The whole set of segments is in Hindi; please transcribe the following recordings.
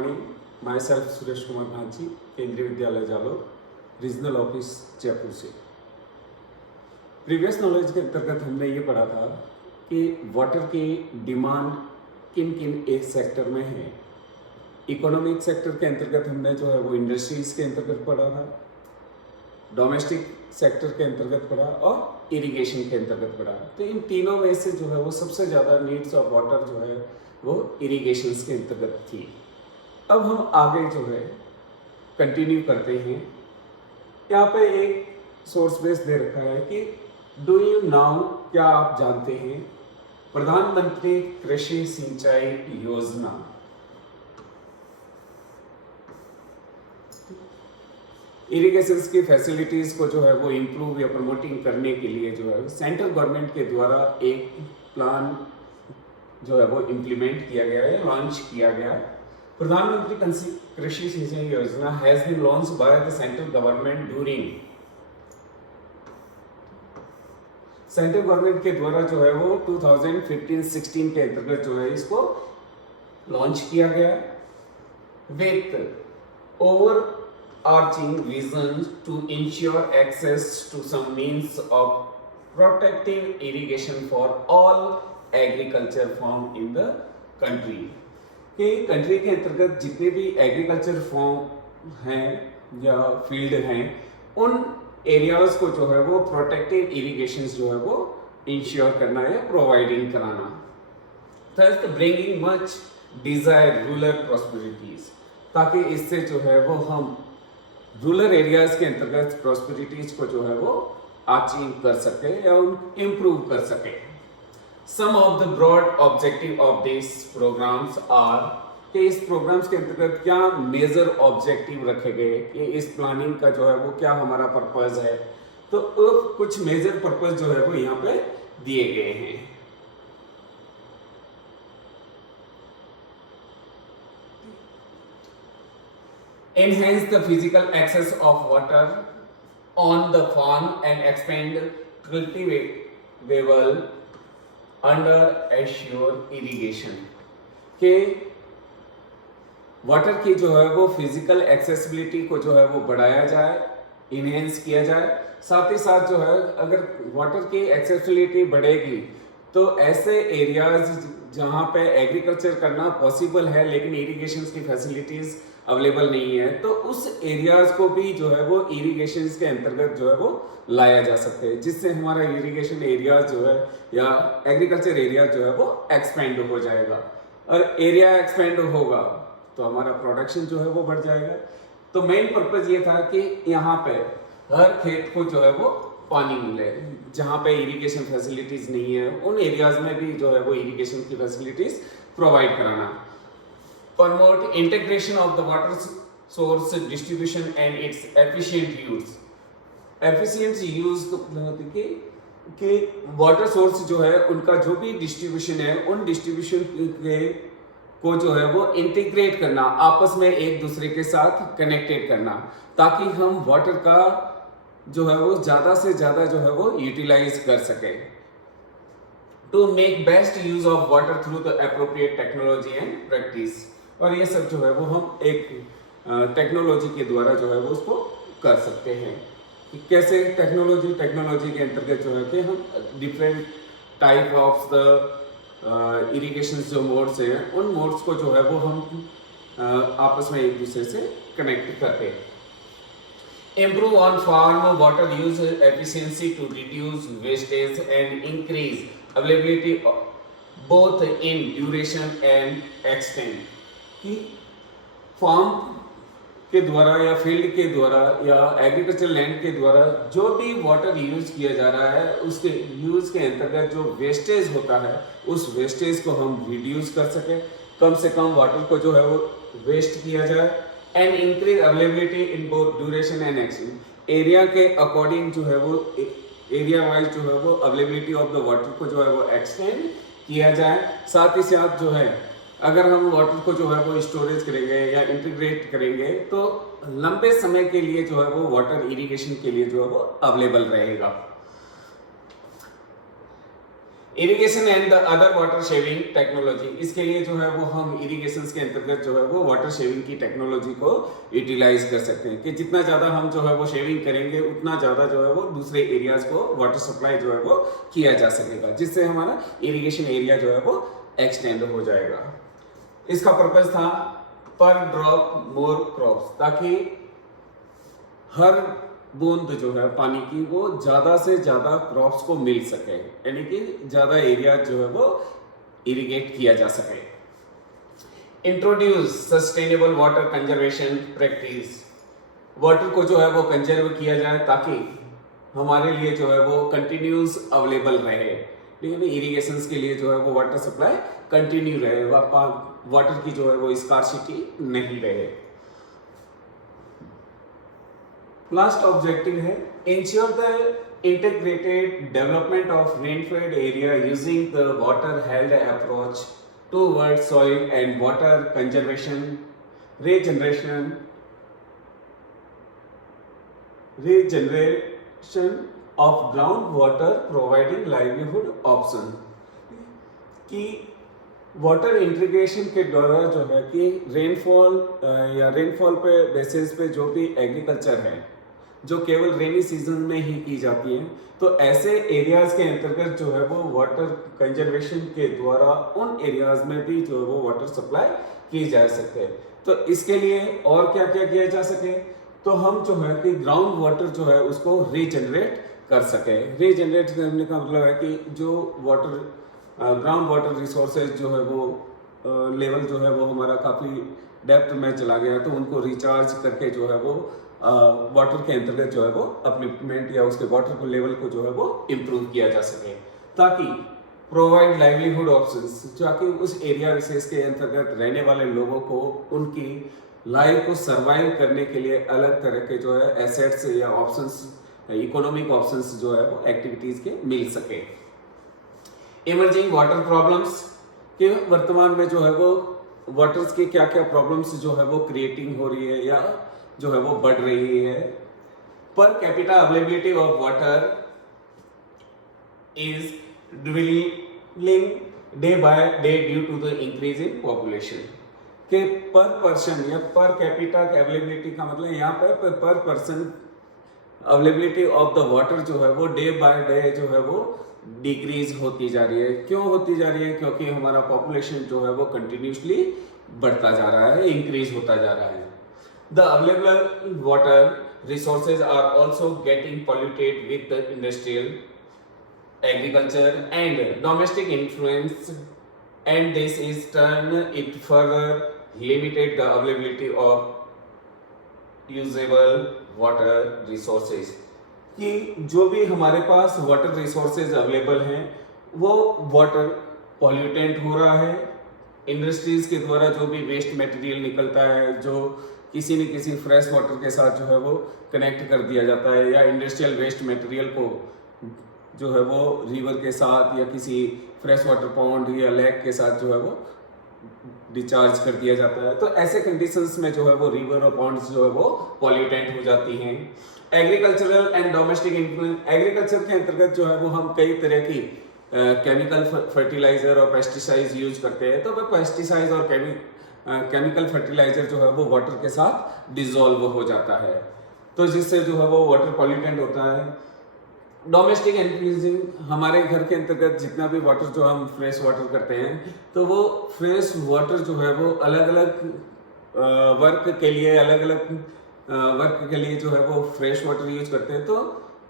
Morning, my self Suresh Kumar भांजी, केंद्रीय विद्यालय जालोर, रीजनल ऑफिस जयपुर से। प्रीवियस नॉलेज के अंतर्गत हमने ये पढ़ा था कि वाटर की डिमांड किन किन एक सेक्टर में है। इकोनॉमिक सेक्टर के अंतर्गत हमने जो है वो इंडस्ट्रीज के अंतर्गत पढ़ा था, डोमेस्टिक सेक्टर के अंतर्गत पढ़ा और इरिगेशन के अंतर्गत पढ़ा। तो इन तीनों में से जो है वो सबसे ज़्यादा नीड्स ऑफ वाटर जो है वो इरिगेशंस के अंतर्गत थी। अब हम आगे जो है कंटिन्यू करते हैं। यहाँ पे एक सोर्स बेस दे रखा है कि डू यू नाउ, क्या आप जानते हैं प्रधानमंत्री कृषि सिंचाई योजना। इरिगेशन की फैसिलिटीज को जो है वो इम्प्रूव या प्रमोटिंग करने के लिए जो है सेंट्रल गवर्नमेंट के द्वारा एक प्लान जो है वो इम्प्लीमेंट किया गया है, लॉन्च किया गया है। प्रधानमंत्री कृषि सिंचाई योजना has been launched by the central government during, central government के द्वारा जो है वो 2015-16 के अंतर्गत जो है इसको लॉन्च किया गया with overarching vision to ensure access to some means of protective irrigation for all agriculture farm in the country। कि कंट्री के अंतर्गत जितने भी एग्रीकल्चर फार्म हैं या फील्ड हैं उन एरियाज को जो है वो प्रोटेक्टिव इरिगेशन जो है वो इंश्योर करना या प्रोवाइडिंग कराना। Third, bringing much desire rural prosperities, ताकि इससे जो है वो हम रूरल एरियाज के अंतर्गत प्रॉस्पेरिटीज को जो है वो अचीव कर सके या इम्प्रूव कर सके। Some of the broad objective of this programs are, कि इस प्रोग्राम्स के अंतर्गत क्या मेजर ऑब्जेक्टिव रखे गए कि इस प्लानिंग का जो है वो क्या हमारा पर्पस है। तो कुछ मेजर पर्पस जो है वो यहाँ पे दिए गए हैं। Enhance the physical access of water on the farm and expand cultivable under assured irrigation। के वाटर की जो है वो फिजिकल एक्सेसिबिलिटी को जो है वो बढ़ाया जाए, इनहेंस किया जाए। साथ ही साथ जो है अगर वाटर की एक्सेसिबिलिटी बढ़ेगी तो ऐसे एरियाज जहाँ पे एग्रीकल्चर करना पॉसिबल है लेकिन इरिगेशन की फैसिलिटीज अवेलेबल नहीं है, तो उस एरियाज को भी जो है वो इरिगेशन के अंतर्गत जो है वो लाया जा सकते हैं, जिससे हमारा इरिगेशन एरियाज जो है या एग्रीकल्चर एरिया जो है वो एक्सपेंड हो जाएगा। और एरिया एक्सपेंड होगा तो हमारा प्रोडक्शन जो है वो बढ़ जाएगा। तो मेन पर्पज ये था कि यहाँ पे हर खेत को जो है वो पानी मिले, जहाँ पे इरिगेशन फैसिलिटीज नहीं है उन एरियाज में भी जो है वो इरिगेशन की फैसिलिटीज प्रोवाइड कराना। Promote integration of the water source distribution and it's efficient use. Efficient use कि वाटर सोर्स जो है उनका जो भी डिस्ट्रीब्यूशन है उन डिस्ट्रीब्यूशन के को जो है वो इंटीग्रेट करना, आपस में एक दूसरे के साथ कनेक्टेड करना, ताकि हम वाटर का जो है वो ज्यादा से ज्यादा जो है वो यूटिलाइज कर सके। To make best use of water through the appropriate technology and practice. और ये सब जो है वो हम एक टेक्नोलॉजी के द्वारा जो है वो उसको कर सकते हैं। कैसे टेक्नोलॉजी के अंतर्गत जो है कि हम different type of the irrigation जो मोड्स हैं उन मोड्स को जो है वो हम आपस में एक दूसरे से कनेक्ट करते हैं। Improve on farm water use efficiency to reduce wastage and increase availability both in duration and extent। कि फार्म के द्वारा या फील्ड के द्वारा या एग्रीकल्चर लैंड के द्वारा जो भी वाटर यूज किया जा रहा है उसके यूज के अंतर्गत जो वेस्टेज होता है उस वेस्टेज को हम रिड्यूस कर सके, कम से कम वाटर को जो है वो वेस्ट किया जाए। And increase availability in both duration and extent. Area के अकॉर्डिंग जो है वो एरिया वाइज जो है वो अवेलेबिलिटी ऑफ द वाटर को जो है वो एक्सटेंड किया जाए। साथ ही साथ जो है अगर हम वाटर को जो है वो स्टोरेज करेंगे या इंटीग्रेट करेंगे तो लंबे समय के लिए जो है वो वाटर इरिगेशन के लिए जो है वो अवेलेबल रहेगा। Irrigation and the other water shaving technology, इसके लिए जो है वो हम इरिगेशन के अंतर्गत जो है वो वाटर शेविंग की टेक्नोलॉजी को यूटिलाइज कर सकते हैं कि जितना ज़्यादा हम जो है वो शेविंग करेंगे उतना ज़्यादा जो है वो दूसरे एरियाज को वाटर सप्लाई जो है वो किया जा सकेगा, जिससे हमारा इरिगेशन एरिया जो है वो एक्सटेंड हो जाएगा। इसका पर्पज था पर ड्रॉप मोर क्रॉप्स, ताकि हर बूंद जो है पानी की वो ज्यादा से ज्यादा क्रॉप्स को मिल सके, यानी कि ज्यादा एरिया जो है वो इरिगेट किया जा सके। Introduce sustainable water conservation practice, water को जो है वो कंजर्व किया जाए ताकि हमारे लिए जो है वो कंटिन्यूस अवेलेबल रहे, ठीक है ना। इरिगेशन के लिए जो है वो वाटर सप्लाई कंटिन्यू रहे, वाटर की जो है वो स्कार्सिटी नहीं रहे। लास्ट ऑब्जेक्टिव है ensure the integrated development of rainfed area using the water health approach toward soil and water conservation, regeneration of ground water, providing livelihood option, कि वाटर इंटीग्रेशन के द्वारा जो है कि रेनफॉल पे बेसिस पे जो भी एग्रीकल्चर है जो केवल रेनी सीजन में ही की जाती है, तो ऐसे एरियाज के अंतर्गत जो है वो वाटर कंजर्वेशन के द्वारा उन एरियाज में भी जो है वो वाटर सप्लाई की जा सके। तो इसके लिए और क्या क्या किया जा सके, तो हम जो है कि ग्राउंड वाटर जो है उसको रीजनरेट कर सके। रीजनरेट करने का मतलब है कि जो वाटर ग्राउंड वाटर रिसोर्सेज जो है वो लेवल जो है वो हमारा काफ़ी डेप्थ में चला गया है, तो उनको रिचार्ज करके जो है वो वाटर के अंतर्गत जो है वो अपलिफ्टमेंट या उसके वाटर को लेवल को जो है वो इम्प्रूव किया जा सके, ताकि प्रोवाइड लाइवलीहुड ऑप्शंस, ताकि उस एरिया विशेष के अंतर्गत रहने वाले लोगों को उनकी लाइफ को सरवाइव करने के लिए अलग तरह के जो है एसेट्स या ऑप्शंस, इकोनॉमिक ऑप्शंस जो है वो एक्टिविटीज के मिल सके। इमर्जिंग वाटर प्रॉब्लम्स, कि वर्तमान में जो है वो वाटर्स की क्या क्या प्रॉब्लम्स जो है वो क्रिएटिंग हो रही है या जो है वो बढ़ रही है। Per capita availability of water is dwindling day by day due to the increase in population, के पर पर्सन या पर कैपिटा अवेलेबिलिटी का मतलब यहाँ पर person availability of the water जो है वो डे बाय डे जो है वो डिक्रीज होती जा रही है। क्यों होती जा रही है? क्योंकि हमारा पॉपुलेशन जो है वो कंटिन्यूसली बढ़ता जा रहा है, इंक्रीज होता जा रहा है। The available water resources are also getting polluted with the industrial, agriculture and domestic influence, and this is turn it further limited the availability of usable water resources, कि जो भी हमारे पास वाटर रिसोर्सेज अवेलेबल हैं वो वाटर पॉल्यूटेंट हो रहा है। इंडस्ट्रीज के द्वारा जो भी वेस्ट मटेरियल निकलता है जो किसी न किसी फ्रेश वाटर के साथ जो है वो कनेक्ट कर दिया जाता है, या इंडस्ट्रियल वेस्ट मटेरियल को जो है वो रिवर के साथ या किसी फ्रेश वाटर पॉन्ड या लेक के साथ जो है वो डिस्चार्ज कर दिया जाता है। तो ऐसे कंडीशंस में जो है वो रिवर और पॉन्ड्स जो है वो पॉल्यूटेंट हो जाती हैं। Agricultural and domestic influence, agriculture के अंतर्गत जो है वो हम कई तरह की केमिकल फर्टिलाइजर और पेस्टिसाइड्स यूज करते हैं। तो वह पेस्टिसाइड और केमिकल फर्टिलाइजर जो है वो वाटर के साथ डिजोल्व हो जाता है, तो जिससे जो है वो वाटर पॉल्यूटेंट होता है। डोमेस्टिक इन्फ्लुएंसिंग, हमारे घर के अंतर्गत जितना भी वाटर जो हम फ्रेश वाटर करते हैं, तो वो फ्रेश वाटर जो है वो अलग अलग वर्क के लिए जो है वो फ्रेश वाटर यूज करते हैं। तो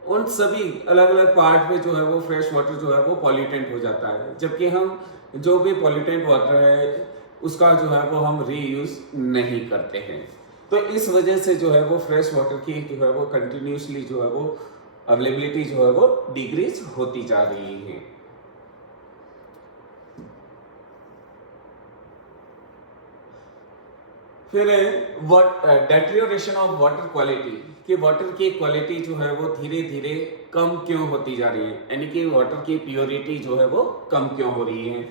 उन सभी अलग अलग पार्ट पे जो है वो फ्रेश वाटर जो है वो पॉल्यूटेंट हो जाता है, जबकि हम जो भी पॉल्यूटेंट वाटर है उसका जो है वो हम रीयूज नहीं करते हैं। तो इस वजह से जो है वो फ्रेश वाटर की जो है वो कंटिन्यूसली जो है वो अवेलेबिलिटी जो है वो डिक्रीज होती जा रही है। फिर डेटेरियोरेशन ऑफ वाटर क्वालिटी, कि वाटर की क्वालिटी जो है वो धीरे धीरे कम क्यों होती जा रही है, यानी कि वाटर की प्योरिटी जो है वो कम क्यों हो रही है।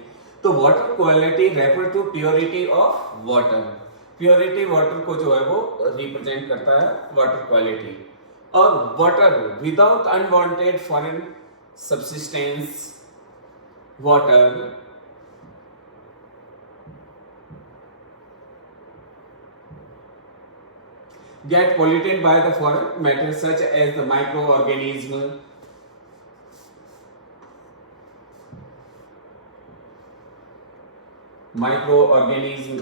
तो water quality refer to purity of water, purity water को जो है वो रिप्रेजेंट करता है वाटर क्वालिटी। और water without unwanted foreign subsistence water get polluted by the foreign matter such as the microorganism,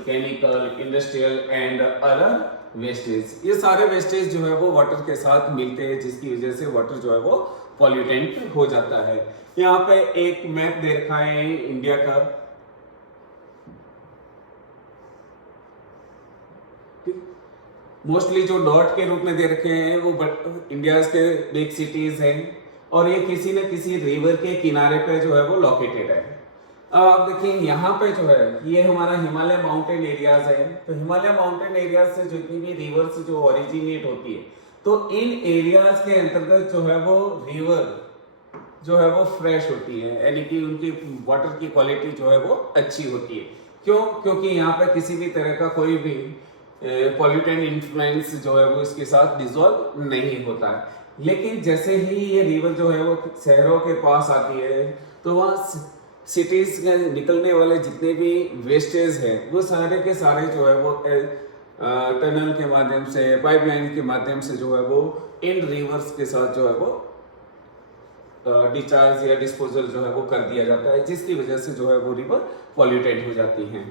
chemical, industrial and other wastage. ये सारे वेस्टेज जो है वो वाटर के साथ मिलते हैं, जिसकी वजह से वाटर जो है वो पॉल्यूटेंट हो जाता है। यहाँ पे एक मैप दे रखा है इंडिया का, मोस्टली जो डॉट के रूप में दे रखे हैं वो इंडिया के बिग सिटीज हैं, और ये किसी न किसी रिवर के किनारे पे जो है वो लोकेटेड है। अब आप देखिए यहाँ पे जो है ये हमारा हिमालय माउंटेन एरियाज है, तो हिमालय माउंटेन एरियाज से जितनी भी रिवर्स जो ओरिजिनेट होती है, तो इन एरियाज के अंतर्गत जो है वो रिवर जो है वो फ्रेश होती है, यानी कि उनकी वाटर की क्वालिटी जो है वो अच्छी होती है। क्यों? क्योंकि यहाँ पे किसी भी तरह का कोई भी पॉल्यूटेंट इन्फ्लुएंस जो है वो इसके साथ डिसॉल्व नहीं होता है। लेकिन जैसे ही ये रिवर जो है वो शहरों के पास आती है, तो वहाँ सिटीज के निकलने वाले जितने भी वेस्टेज हैं वो सारे के सारे जो है वो टनल के माध्यम से, पाइपलाइन के माध्यम से जो है वो इन रिवर्स के साथ जो है वो डिस्चार्ज या डिस्पोजल जो है वो कर दिया जाता है, जिसकी वजह से जो है वो रिवर पॉल्यूटेड हो जाती हैं।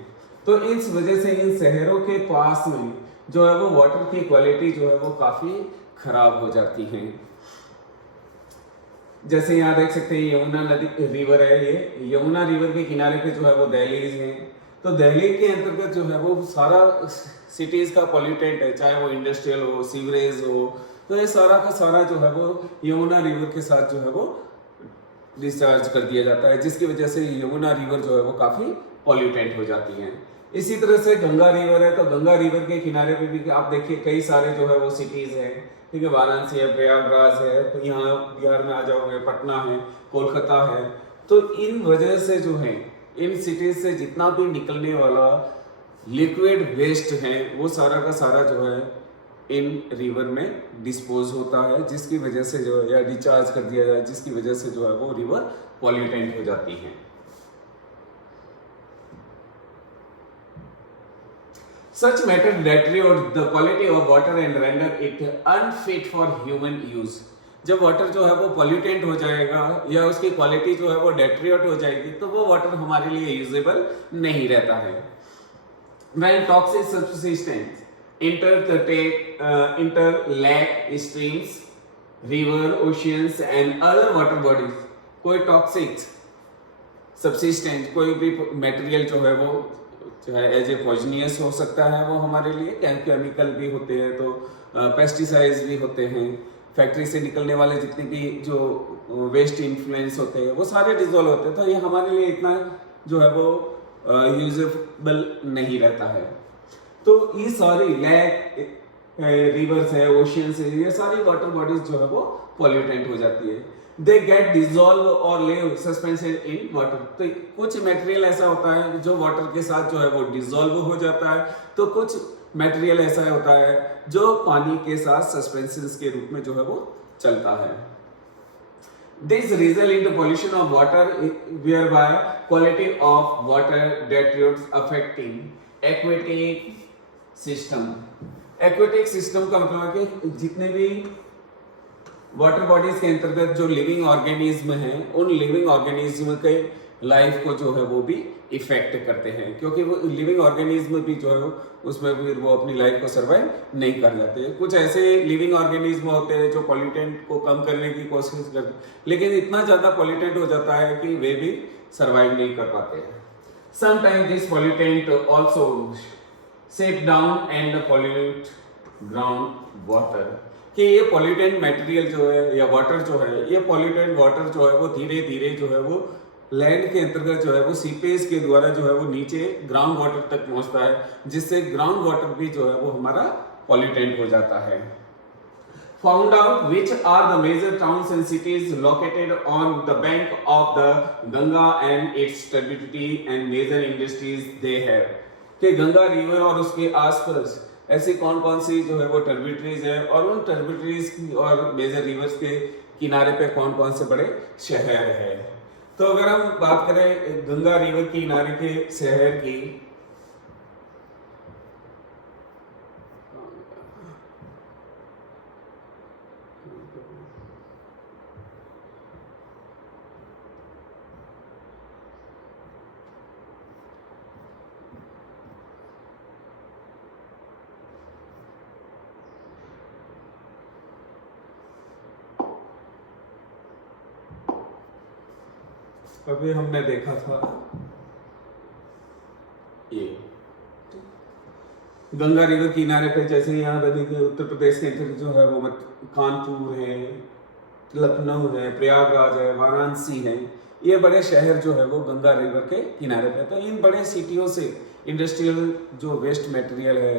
तो इस वजह से इन शहरों के पास में जो है वो वाटर की क्वालिटी जो है वो काफ़ी खराब हो जाती है। जैसे यहाँ देख सकते हैं यमुना नदी रिवर है, ये यमुना रिवर के किनारे पे जो है वो दहलीज है, तो दहलीज के अंतर्गत जो है वो सारा सिटीज़ का पॉल्यूटेंट है, चाहे वो इंडस्ट्रियल हो, सीवरेज हो, तो ये सारा का सारा जो है वो यमुना रिवर के साथ जो है वो डिस्चार्ज कर दिया जाता है, जिसकी वजह से यमुना रिवर जो है वो काफ़ी पॉल्यूटेंट हो जाती है। इसी तरह से गंगा रिवर है, तो गंगा रिवर के किनारे पे भी आप देखिए कई सारे जो है वो सिटीज़ हैं, ठीक है, वाराणसी है, प्रयागराज है, तो यहाँ बिहार में आ जाओगे पटना है, कोलकाता है। तो इन वजह से जो है इन सिटीज़ से जितना भी निकलने वाला लिक्विड वेस्ट है वो सारा का सारा जो है इन रिवर में डिस्पोज होता है, जिसकी वजह से जो है या डिस्चार्ज कर दिया जाए, जिसकी वजह से जो है वो रिवर पॉल्यूटेंट हो जाती है। Such matter deteriorate the quality of water and render it unfit for human use। जब वाटर जो है वो पॉल्यूटेंट हो जाएगा या उसकी क्वालिटी जो है वो डेट्रियोट हो जाएगी, तो वो वाटर हमारे लिए यूजेबल नहीं रहता है। When toxic substances enter lake, streams, river, oceans and other water bodies, कोई टॉक्सिक सब्सिस्टेंस, कोई भी मटेरियल जो है वो चाहे एज ए पॉइजनियस हो सकता है वो हमारे लिए, केमिकल भी होते हैं, तो पेस्टिसाइड्स भी होते हैं, फैक्ट्री से निकलने वाले जितने भी जो वेस्ट इन्फ्लुएंस होते हैं वो सारे डिजोल्व होते हैं, तो ये हमारे लिए इतना जो है वो यूजेबल नहीं रहता है। तो ये सारी लेक, रिवर्स है, ओशियंस है, ये सारी वाटर बॉडीज जो है वो पॉल्यूटेंट हो जाती है। दे गेट डिजोल्व और लिव सस्पेंडेड इन वाटर। तो कुछ मटेरियल ऐसा होता है जो वाटर के साथ जो है वो डिजोल्व हो जाता है, तो कुछ मटेरियल ऐसा होता है जो पानी के साथ सस्पेंशंस के रूप में जो है वो चलता है। This result in the pollution of water, whereby quality of water deteriorates, affecting aquatic system। Aquatic system का मतलब है कि जितने भी वाटर बॉडीज के अंतर्गत जो लिविंग ऑर्गेनिज्म हैं, उन लिविंग ऑर्गेनिज्म के लाइफ को जो है वो भी इफेक्ट करते हैं, क्योंकि वो लिविंग ऑर्गेनिज्म भी जो है उसमें भी वो अपनी लाइफ को सर्वाइव नहीं कर जाते। कुछ ऐसे लिविंग ऑर्गेनिज्म होते हैं जो पॉल्यूटेंट को कम करने की कोशिश करते हैं, लेकिन इतना ज़्यादा पॉल्यूटेंट हो जाता है कि वे भी सर्वाइव नहीं कर पाते हैं। Sometimes this pollutant also shape down and pollute ground water, कि ये पॉल्यूटेंट मटेरियल जो है या वाटर जो है, ये पॉल्यूटेंट वाटर जो है वो धीरे धीरे जो है वो लैंड के अंतर्गत जो है वो सीपेज के द्वारा जो है वो नीचे ग्राउंड वाटर तक पहुंचता है, जिससे ग्राउंड वाटर भी जो है वो हमारा पॉल्यूटेंट हो जाता है। Found out which are the major towns and cities located on the bank of the Ganga and its tributary and major industries they have। कि गंगा रिवर और उसके आसपास ऐसी कौन कौन सी जो है वो ट्रिब्यूटरीज है, और उन ट्रिब्यूटरीज और मेजर रिवर्स के किनारे पे कौन कौन से बड़े शहर है। तो अगर हम बात करें गंगा रिवर के किनारे के शहर की, अभी हमने देखा था ये गंगा रिवर किनारे पे, जैसे यहाँ पे देखिए उत्तर प्रदेश के अंदर जो है वो कानपुर है, लखनऊ है, प्रयागराज है, वाराणसी है, ये बड़े शहर जो है वो गंगा रिवर के किनारे पे। तो इन बड़े सिटियों से इंडस्ट्रियल जो वेस्ट मटेरियल है,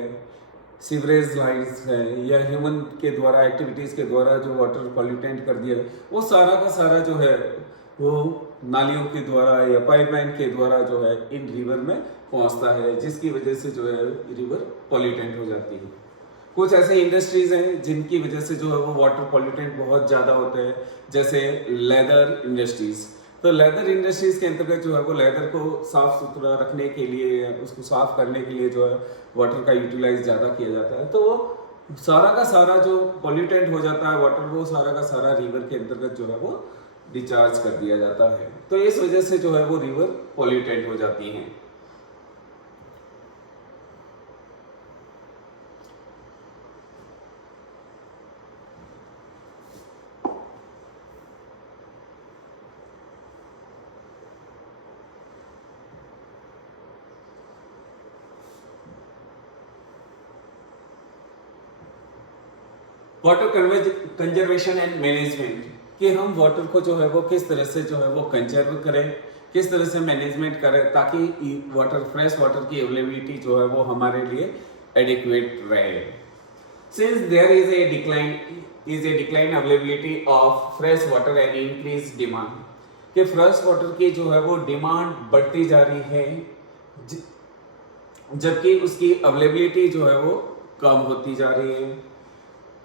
सीवरेज लाइन्स है, या ह्यूमन के द्वारा एक्टिविटीज के द्वारा जो वाटर पॉल्यूटेंट कर दिया, वो सारा का सारा जो है वो नालियों के द्वारा या पाइपलाइन के द्वारा जो है इन रिवर में पहुंचता है, जिसकी वजह से जो है रिवर पॉल्यूटेंट हो जाती है। कुछ ऐसे इंडस्ट्रीज हैं जिनकी वजह से जो है वो वाटर पॉल्यूटेंट बहुत ज़्यादा होते हैं, जैसे लेदर इंडस्ट्रीज। तो लेदर इंडस्ट्रीज के अंतर्गत जो है वो लेदर को साफ सुथरा रखने के लिए, उसको साफ करने के लिए जो है वाटर का यूटिलाइज ज़्यादा किया जाता है। तो वो सारा का सारा जो पॉल्यूटेंट हो जाता है वाटर, वो सारा का सारा रिवर के अंतर्गत जो है वो डिस्चार्ज कर दिया जाता है। तो इस वजह से जो है वो रिवर पॉल्यूटेंट हो जाती हैं। वाटर कंजर्वेशन एंड मैनेजमेंट, कि हम वाटर को जो है वो किस तरह से जो है वो कंजर्व करें, किस तरह से मैनेजमेंट करें, ताकि वाटर, फ्रेश वाटर की अवेलेबिलिटी जो है वो हमारे लिए एडिक्वेट रहे। Since there is a decline availability of fresh water and increase demand, कि फ्रेश वाटर की जो है वो डिमांड बढ़ती जा रही है, जबकि उसकी अवेलेबिलिटी जो है वो कम होती जा रही है।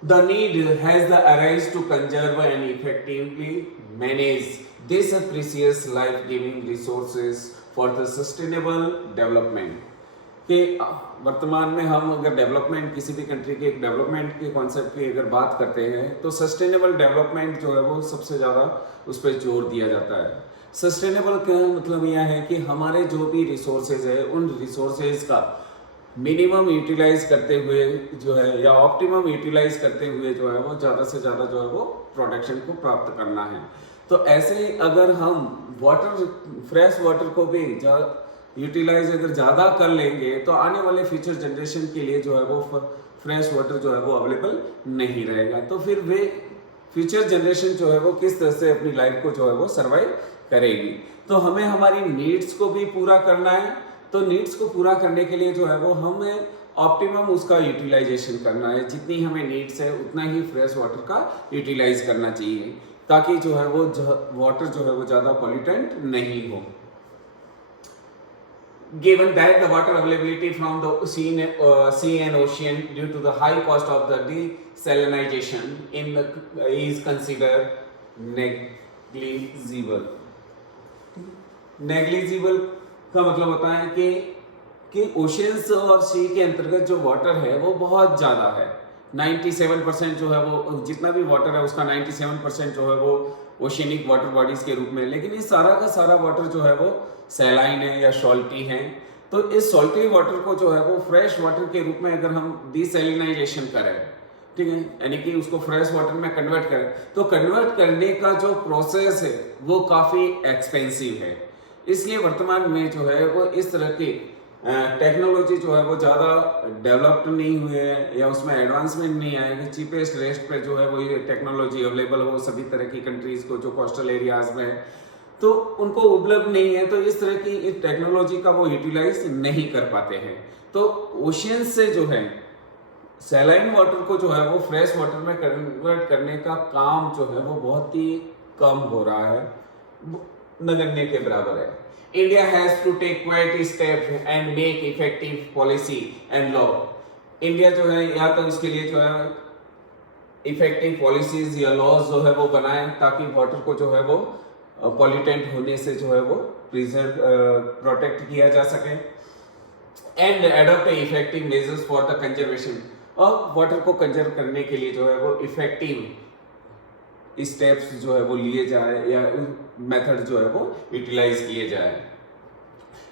The need has the arise to conserve and effectively manage these precious life-giving resources for the sustainable development। कि वर्तमान में हम अगर डेवलपमेंट, किसी भी कंट्री के डेवलपमेंट के कॉन्सेप्ट की अगर बात करते हैं, तो सस्टेनेबल डेवलपमेंट जो है वो सबसे ज़्यादा उस पर जोर दिया जाता है। सस्टेनेबल का मतलब यह है कि हमारे जो भी रिसोर्सेज है, उन रिसोर्सेज का मिनिमम यूटिलाइज करते हुए जो है, या ऑप्टिमम यूटिलाइज करते हुए जो है वो ज़्यादा से ज़्यादा जो है वो प्रोडक्शन को प्राप्त करना है। तो ऐसे अगर हम वाटर, फ्रेश वाटर को भी यूटिलाइज अगर ज़्यादा कर लेंगे, तो आने वाले फ्यूचर जनरेशन के लिए जो है वो फ्रेश वाटर जो है वो अवेलेबल नहीं रहेगा। तो फिर वे फ्यूचर जनरेशन जो है वो किस तरह से अपनी लाइफ को जो है वो सर्वाइव करेगी। तो हमें हमारी नीड्स को भी पूरा करना है। तो नीड्स को पूरा करने के लिए जो है वो हमें ऑप्टिमम उसका यूटिलाइजेशन करना है। जितनी हमें नीड्स है उतना ही फ्रेश वाटर का यूटिलाइज करना चाहिए, ताकि जो है वो वाटर जो है वो ज़्यादा पॉल्यूटेंट नहीं हो। Given that the water availability from the sea and ocean due to the high cost of the desalination is considered negligible। Negligible का मतलब होता है कि ओशियंस और सी के अंतर्गत जो वाटर है वो बहुत ज़्यादा है। 97% जो है वो, जितना भी वाटर है उसका 97% जो है वो ओशियनिक वाटर बॉडीज के रूप में। लेकिन ये सारा का सारा वाटर जो है वो सैलाइन है या सॉल्टी है। तो इस सॉल्टी वाटर को जो है वो फ्रेश वाटर के रूप में अगर हम डिसैलिनाइजेशन करें, ठीक है, यानी कि उसको फ्रेश वाटर में कन्वर्ट करें, तो कन्वर्ट करने का जो प्रोसेस है वो काफ़ी एक्सपेंसिव है। इसलिए वर्तमान में जो है वो इस तरह की टेक्नोलॉजी जो है वो ज़्यादा डेवलप्ड नहीं हुई है, या उसमें एडवांसमेंट नहीं आए कि चीपेस्ट रेट पे जो है वो ये टेक्नोलॉजी अवेलेबल हो सभी तरह की कंट्रीज़ को जो कोस्टल एरियाज में, तो उनको उपलब्ध नहीं है। तो इस तरह की इस टेक्नोलॉजी का वो यूटिलाइज नहीं कर पाते हैं। तो ओशियन से जो है सैलाइन वाटर को जो है वो फ्रेश वाटर में कन्वर्ट करने का काम जो है वो बहुत ही कम हो रहा है, नगण्य के बराबर है। India has to take quite steps and make effective policy and law। India जो है या तो इसके लिए जो है इफेक्टिव पॉलिसीज या लॉज जो है वो बनाए, ताकि वाटर को जो है वो पॉल्यूटेंट होने से जो है वो प्रोटेक्ट किया जा सके। And adopt effective measures for the conservation, और वाटर को कंजर्व करने के लिए जो है वो इफेक्टिव स्टेप्स जो है वो लिए जाए या मेथड जो है वो यूटिलाइज किए जाए।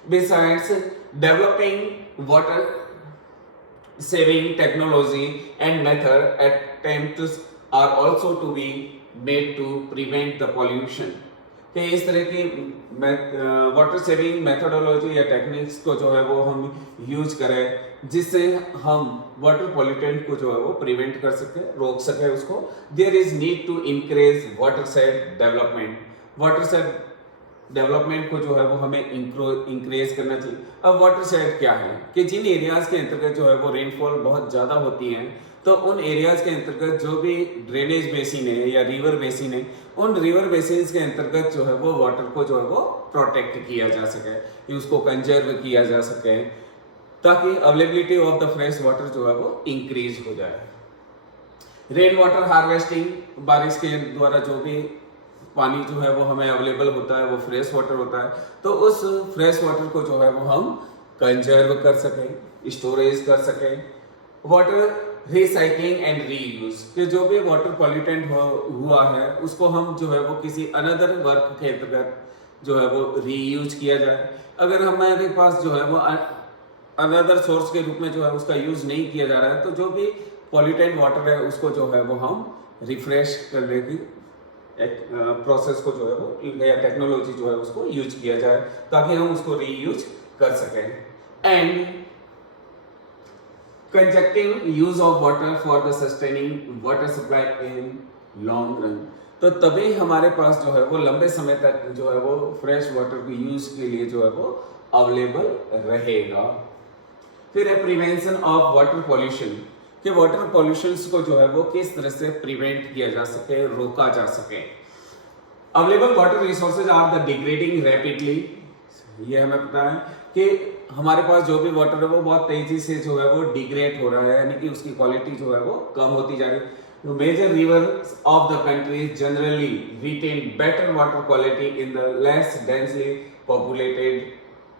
Besides developing water saving technology and method attempts are also to be made to prevent the pollution। कि इस तरह की वाटर सेविंग मेथोडोलॉजी या टेक्निक्स को जो है वो हम यूज करें जिससे हम वाटर पॉल्यूटेंट को जो है वो प्रिवेंट कर सके, रोक सके उसको। There is need to increase watershed development, watershed development को जो है वो हमें इंक्रीज करना चाहिए। अब वाटर शेड क्या है कि जिन एरियाज के अंतर्गत जो है वो रेनफॉल बहुत ज़्यादा होती है तो उन एरियाज के अंतर्गत जो भी ड्रेनेज बेसिन है या रिवर बेसिन है, उन रिवर बेसिन के अंतर्गत जो है वो वाटर को जो है वो प्रोटेक्ट किया जा सके, उसको कंजर्व किया जा सके ताकि availability of the fresh water जो है वो इंक्रीज हो जाए। रेन वाटर हार्वेस्टिंग, बारिश के द्वारा जो भी पानी जो है वो हमें अवेलेबल होता है वो फ्रेश वाटर होता है, तो उस फ्रेश वाटर को जो है वो हम कंजर्व कर सकें, स्टोरेज कर सकें। वाटर रिसाइकलिंग एंड रीयूज, कि जो भी वाटर पॉल्यूटेंट हुआ है उसको हम जो है वो किसी अनदर वर्क के अंतर्गत जो है वो रीयूज किया जाए। अगर हमारे पास जो है वो अनदर सोर्स के रूप में जो है उसका यूज नहीं किया जा रहा है तो जो भी पॉल्यूटेंट वाटर है उसको जो है वो हम रिफ्रेश करने की प्रोसेस को जो है वो या टेक्नोलॉजी जो है उसको यूज किया जाए ताकि हम उसको रीयूज कर सकें। And conjunctive use of water for the sustaining water supply in long run, तो तभी हमारे पास जो है वो लंबे समय तक जो है वो फ्रेश वाटर के यूज के लिए जो है वो अवेलेबल रहेगा। फिर है प्रिवेंशन ऑफ वाटर पॉल्यूशन, कि वाटर पॉल्यूशन को जो है वो किस तरह से प्रिवेंट किया जा सके, रोका जा सके। Available water resources are the degrading rapidly, ये हमें पता है कि हमारे पास जो भी वाटर है वो बहुत तेजी से जो है वो डिग्रेड हो रहा है, यानी कि उसकी क्वालिटी जो है वो कम होती जा रही है। Major rivers of the country generally retain better water quality in the less densely populated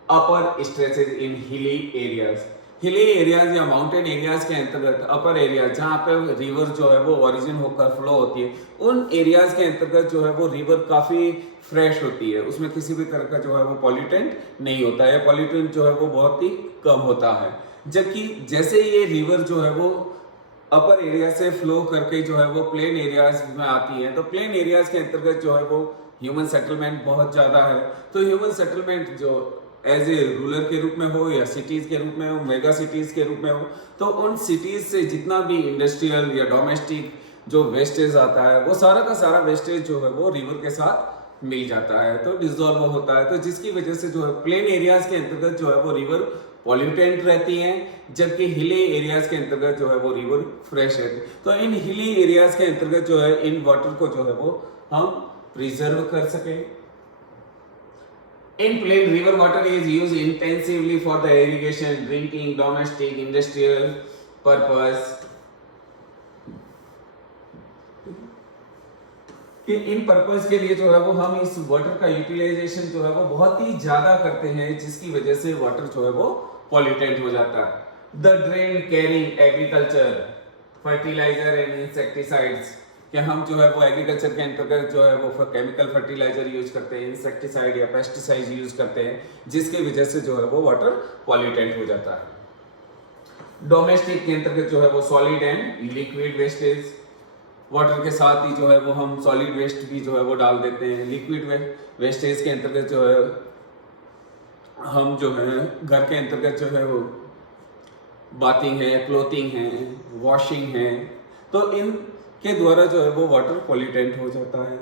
upper stretches in hilly areas. Hilly areas या माउंटेन एरियाज के अंतर्गत अपर एरिया जहाँ पे रिवर जो है वो ओरिजिन होकर फ्लो होती है, उन एरियाज के अंतर्गत जो है वो रिवर काफी फ्रेश होती है, उसमें किसी भी तरह का जो है वो पॉल्यूटेंट नहीं होता है, पॉल्यूटेंट जो है वो बहुत ही कम होता है। जबकि जैसे ये रिवर जो है वो अपर एरिया से फ्लो करके जो है वो प्लेन एरियाज में आती है, तो प्लेन एरियाज के अंतर्गत जो है वो ह्यूमन सेटलमेंट बहुत ज्यादा है। तो ह्यूमन सेटलमेंट जो एज ए रूरल के रूप में हो या सिटीज के रूप में हो, मेगा सिटीज के रूप में हो, तो उन सिटीज से जितना भी इंडस्ट्रियल या डोमेस्टिक जो वेस्टेज आता है वो सारा का सारा वेस्टेज जो है वो रिवर के साथ मिल जाता है, तो डिसॉल्व होता है, तो जिसकी वजह से जो है प्लेन एरियाज के अंतर्गत जो है वो रिवर पॉल्यूटेंट रहती हैं, जबकि हिली एरियाज के अंतर्गत जो है वो रिवर फ्रेश रहती है। तो इन हिली एरियाज के अंतर्गत जो है इन वाटर को जो है वो हम प्रिजर्व कर सकें। In plain, river water is used intensively for the irrigation, drinking, domestic, industrial purpose. कि इन पर्पस के लिए जो है वो हम इस वाटर का यूटिलाइजेशन जो है वो बहुत ही ज्यादा करते हैं, जिसकी वजह से वाटर जो है वो पॉल्यूटेंट हो जाता है। The drain carrying agriculture, fertilizer and insecticides, कि हम जो है वो एग्रीकल्चर के अंतर्गत जो है वो केमिकल फर्टिलाइजर यूज करते हैं, इंसेक्टिसाइड या पेस्टिसाइड यूज करते हैं, जिसकी वजह से जो है वो वाटर पॉल्यूटेंट हो जाता है। डोमेस्टिक के अंतर्गत जो है वो solid and liquid wastage, water के साथ ही जो है वो हम सॉलिड वेस्ट भी जो है वो डाल देते हैं। लिक्विड वेस्टेज के अंतर्गत जो है हम जो है घर के अंतर्गत जो है वो बाथिंग है, क्लोथिंग है, वॉशिंग है, तो इन के द्वारा जो है वो वाटर पॉल्यूटेंट हो जाता है।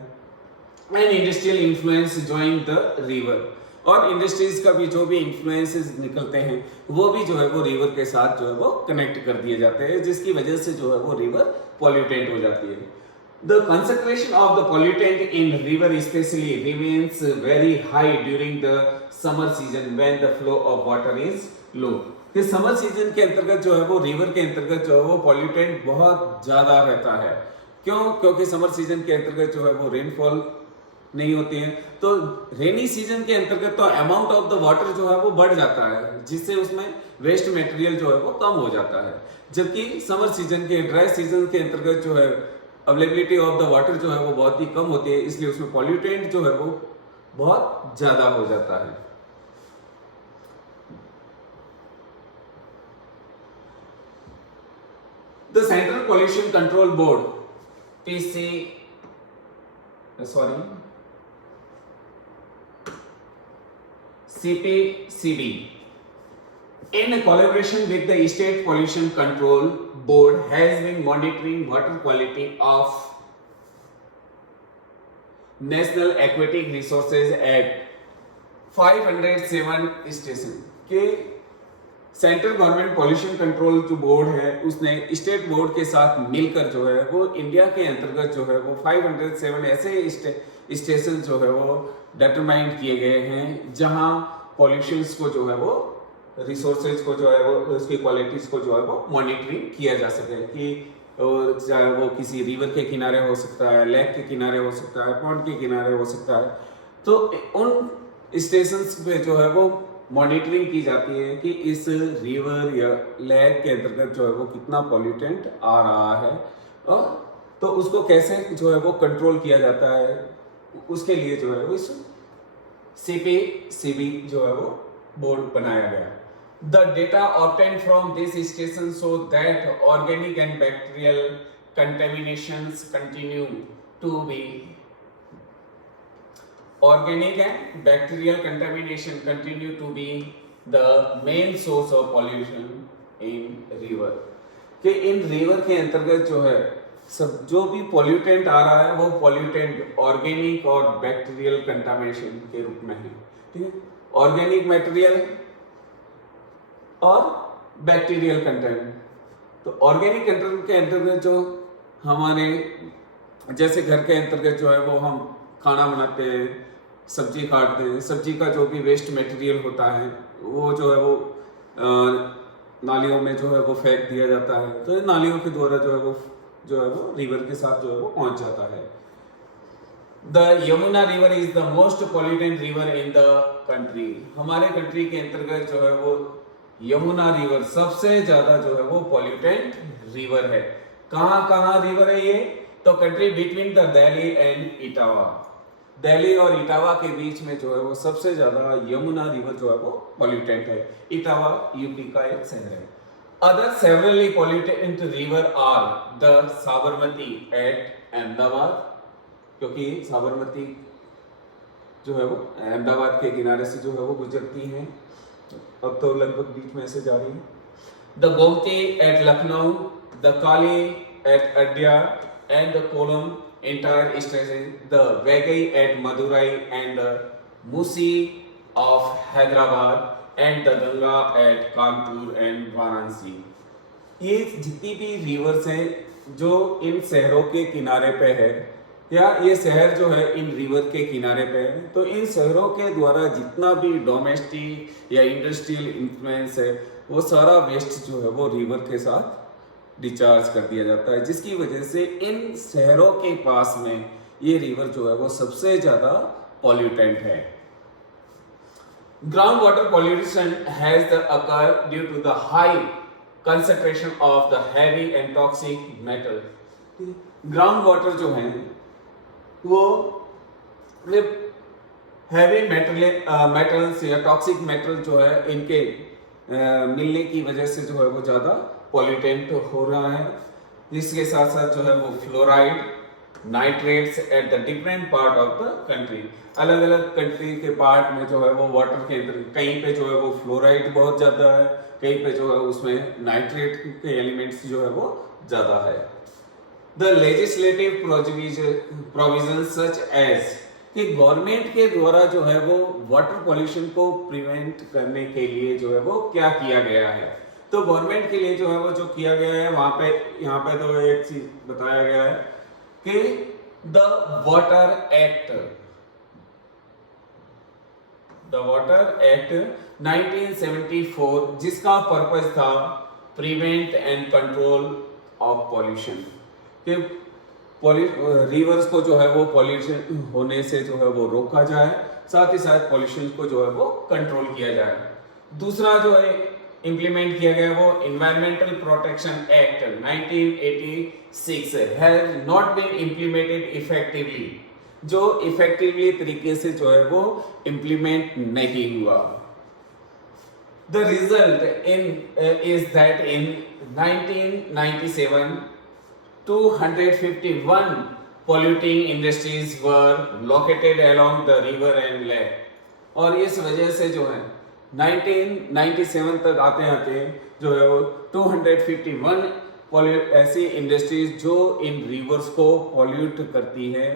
And industrial influence join the river, और इंडस्ट्रीज का भी जो भी इन्फ्लुएंसेस निकलते हैं वो भी जो है वो रिवर के साथ जो है वो कनेक्ट कर दिए जाते हैं, जिसकी वजह से जो है वो रिवर पॉल्यूटेंट हो जाती है। The concentration of the pollutant in river specially remains very high during the summer season when the flow of water is low. कि समर सीजन के अंतर्गत जो है वो रिवर के अंतर्गत जो है वो पॉल्यूटेंट बहुत ज्यादा रहता है। क्यों? क्योंकि समर सीजन के अंतर्गत जो है वो रेनफॉल नहीं होती हैं, तो रेनी सीजन के अंतर्गत तो अमाउंट ऑफ द वाटर जो है वो बढ़ जाता है, जिससे उसमें वेस्ट मटेरियल जो है वो कम हो जाता है। जबकि समर सीजन के, ड्राई सीजन के अंतर्गत जो है अवेलेबिलिटी ऑफ द वाटर जो है वो बहुत ही कम होती है, इसलिए उसमें पॉल्यूटेंट जो है वो बहुत ज्यादा हो जाता है। The central pollution control board PC CPCB, in collaboration with the State Pollution Control Board, has been monitoring water quality of National Aquatic Resources at 507 station के सेंट्रल गवर्नमेंट पॉल्यूशन कंट्रोल जो बोर्ड है उसने स्टेट बोर्ड के साथ मिलकर जो है वो इंडिया के अंतर्गत जो है वो 507 ऐसे स्टेशन जो है वो डिटरमाइन किए गए हैं जहां पॉल्यूशंस को जो है वो रिसोर्सेज को जो है वो उसकी क्वालिटीज को जो है वो मॉनिटरिंग किया जा सके कि चाहे वो किसी रिवर के किनारे हो सकता है, लेक के किनारे हो सकता है, पॉन्ड के किनारे हो सकता है। तो उन स्टेशंस पे जो है वो मॉनिटरिंग की जाती है कि इस रिवर या लेक के अंतर्गत जो है वो कितना पॉल्यूटेंट आ रहा है, और तो उसको कैसे जो है वो कंट्रोल किया जाता है, उसके लिए जो है वो इस CPCB जो है वो बोर्ड बनाया गया। The data obtained from this station show that organic and bacterial contaminations continue to be the main source of pollution in river। कि इन रिवर के अंतर्गत जो है सब जो भी पॉल्यूटेंट आ रहा है वो पॉल्यूटेंट ऑर्गेनिक और बैक्टीरियल कंटामिनेशन के रूप में है। ठीक है, ऑर्गेनिक मटेरियल और बैक्टीरियल कंटेंट। तो ऑर्गेनिक कंटेंट के अंतर्गत जो हमारे जैसे घर के अंतर्गत जो है वो हम खाना बनाते हैं, सब्जी काटते हैं, सब्जी का जो भी वेस्ट मटेरियल होता है वो जो है वो नालियों में जो है वो फेंक दिया जाता है। तो नालियों के द्वारा जो है वो रिवर के साथ जो है वो पहुंच जाता है। The Yamuna river is the most pollutant river in the country. हमारे कंट्री के अंतर्गत जो है वो यमुना रिवर सबसे ज्यादा जो है वो पॉल्यूटेंट रिवर है। कहाँ रिवर है ये? तो country between the Delhi and Etawah, Delhi और इटावा के बीच में जो है वो सबसे ज्यादा यमुना रिवर जो है वो पॉल्यूटेंट है। इटावा यूपी का एक शहर है। Other severely pollutant river are the Sabarmati at Ahmedabad, क्योंकि साबरमती जो है वो अहमदाबाद के किनारे से जो है वो गुजरती है, अब तो लगभग बीच में से जा रही है। The Gomti at Lucknow, the Kali at अड्या एंड द कोलम entire stretches, the Vagai at Madurai and the Musi of Hyderabad and the Ganga at Kanpur and Varanasi। ये जितनी भी रिवर्स हैं जो इन शहरों के किनारे पे है या ये शहर जो है इन रिवर के किनारे पे है, तो इन शहरों के द्वारा जितना भी डोमेस्टिक या इंडस्ट्रियल इन्फ्लुएंस है वो सारा वेस्ट जो है वो रिवर के साथ डिस्चार्ज कर दिया जाता है, जिसकी वजह से इन शहरों के पास में ये रिवर जो है वो सबसे ज्यादा पॉल्यूटेंट है। Ground water pollution has occur due to the high concentration of the heavy and toxic metal. Ground water जो है वो हैवी मेटल्स या टॉक्सिक मेटल जो है इनके मिलने की वजह से जो है वो ज्यादा पॉल्यूटेंट हो रहा है। जिसके साथ साथ जो है वो fluoride, nitrates at the different part of the country, अलग अलग कंट्री के पार्ट में जो है वो वाटर के अंदर कहीं पे जो है वो फ्लोराइड बहुत ज्यादा है, कहीं पे जो है उसमें नाइट्रेट के एलिमेंट्स जो है वो ज्यादा है। The legislative provision such as कि गवर्नमेंट के द्वारा जो है वो वाटर पॉल्यूशन को प्रिवेंट करने के लिए जो है वो क्या किया गया है, तो गवर्नमेंट के लिए जो है वो जो किया गया है वहां पे यहाँ पे तो एक चीज बताया गया है कि द वाटर एक्ट 1974 जिसका पर्पस था prevent and control of pollution, कि रिवर्स को जो है वो पॉल्यूशन होने से जो है वो रोका जाए, साथ ही साथ पॉल्यूशन को जो है वो कंट्रोल किया जाए। दूसरा जो है इंप्लीमेंट किया गया वो environmental protection act 1986 has not been implemented effectively, जो इफेक्टिवली तरीके से जो है वो इम्प्लीमेंट नहीं हुआ। The result is that in 1997 251 polluting industries were located along the river and lake, और इस वजह से जो है 1997 तक आते आते जो है वो 251 ऐसी इंडस्ट्रीज जो इन रिवर्स को पॉल्यूट करती है,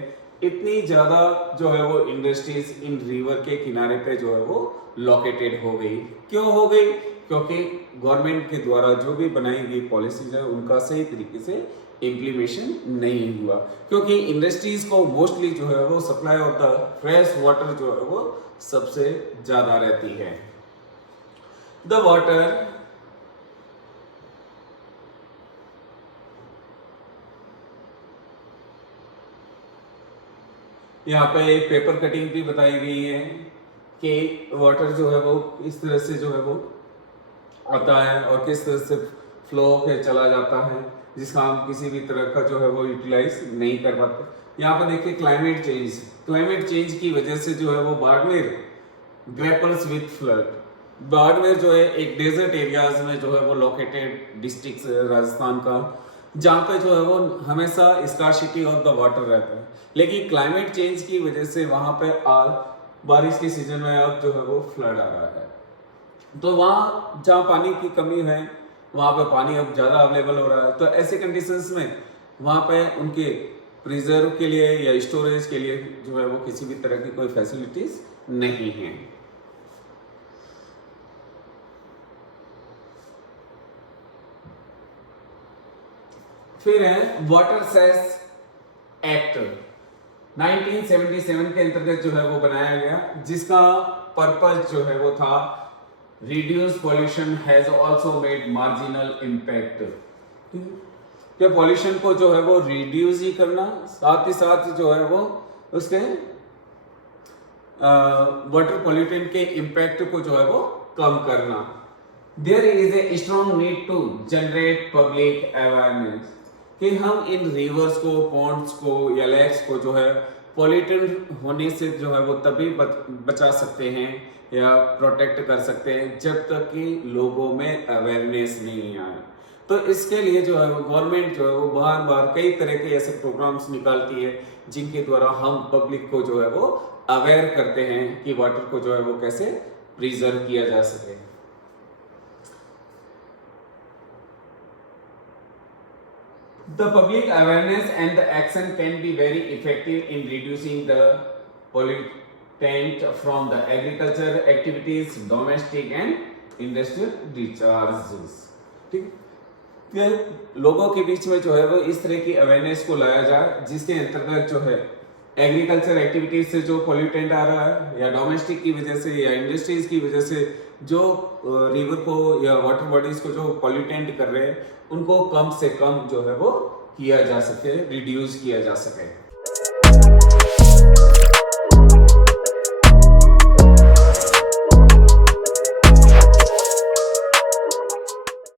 इतनी ज़्यादा जो है वो इंडस्ट्रीज इन रिवर के किनारे पे जो है वो लोकेटेड हो गई। क्यों हो गई? क्योंकि गवर्नमेंट के द्वारा जो भी बनाई गई पॉलिसीज है उनका सही तरीके से इम्प्लीमेशन नहीं हुआ, क्योंकि इंडस्ट्रीज को मोस्टली जो है वो supply of the fresh water जो है वो सबसे ज़्यादा रहती है। द वाटर यहाँ पे एक पेपर कटिंग भी बताई गई है कि वाटर जो है वो इस तरह से जो है वो आता है और किस तरह से फ्लो पे चला जाता है, जिसका हम किसी भी तरह का जो है वो यूटिलाइज नहीं कर पाते। यहाँ पर देखिए क्लाइमेट चेंज की वजह से जो है वो बाड़मेर ग्रैपल्स विद फ्लड। बाड़मेर जो है एक डेजर्ट एरियाज में जो है वो लोकेटेड डिस्ट्रिक्ट राजस्थान का, जहाँ पे जो है वो हमेशा स्कार्सिटी ऑफ द वाटर रहता है, लेकिन क्लाइमेट चेंज की वजह से वहाँ पे बारिश के सीजन में अब जो है वो फ्लड आ रहा है। तो वहाँ जहाँ पानी की कमी है वहाँ पे पानी अब ज़्यादा अवेलेबल हो रहा है, तो ऐसे कंडीशंस में वहाँ पे उनके प्रिजर्व के लिए या स्टोरेज के लिए जो है वो किसी भी तरह की कोई फैसिलिटीज नहीं है। फिर है वाटर सेस एक्ट 1977 के अंतर्गत जो है वो बनाया गया, जिसका पर्पस जो है वो था reduce pollution has also made marginal impact, क्या पॉल्यूशन को जो है वो रिड्यूस ही करना, साथ ही साथ जो है वो उसके वाटर पॉल्यूटेंट के इम्पैक्ट को जो है वो कम करना। There is a strong need to generate public awareness कि हम इन रिवर्स को, पॉन्ड्स को या लेक्स को जो है पॉल्यूटेंट होने से जो है वो तभी बचा सकते हैं या प्रोटेक्ट कर सकते हैं जब तक कि लोगों में अवेयरनेस नहीं आए। तो इसके लिए जो है वो गवर्नमेंट जो है वो बार बार कई तरह के ऐसे प्रोग्राम्स निकालती है जिनके द्वारा हम पब्लिक को जो है वो अवेयर करते हैं कि वाटर को जो है वो कैसे प्रिजर्व किया जा सके। The public awareness and the action can be very effective in reducing the pollutant from the agriculture activities, domestic and industrial discharges। ठीक है, लोगों के बीच में जो है वो इस तरह की अवेयरनेस को लाया जाए जिसके अंतर्गत जो है एग्रीकल्चर एक्टिविटीज से जो पॉल्यूटेंट आ रहा है या डोमेस्टिक की वजह से या इंडस्ट्रीज की वजह से जो रिवर को या वाटर बॉडीज को जो पॉल्यूटेंट कर रहे हैं उनको कम से कम जो है वो किया जा सके, रिड्यूस किया जा सके।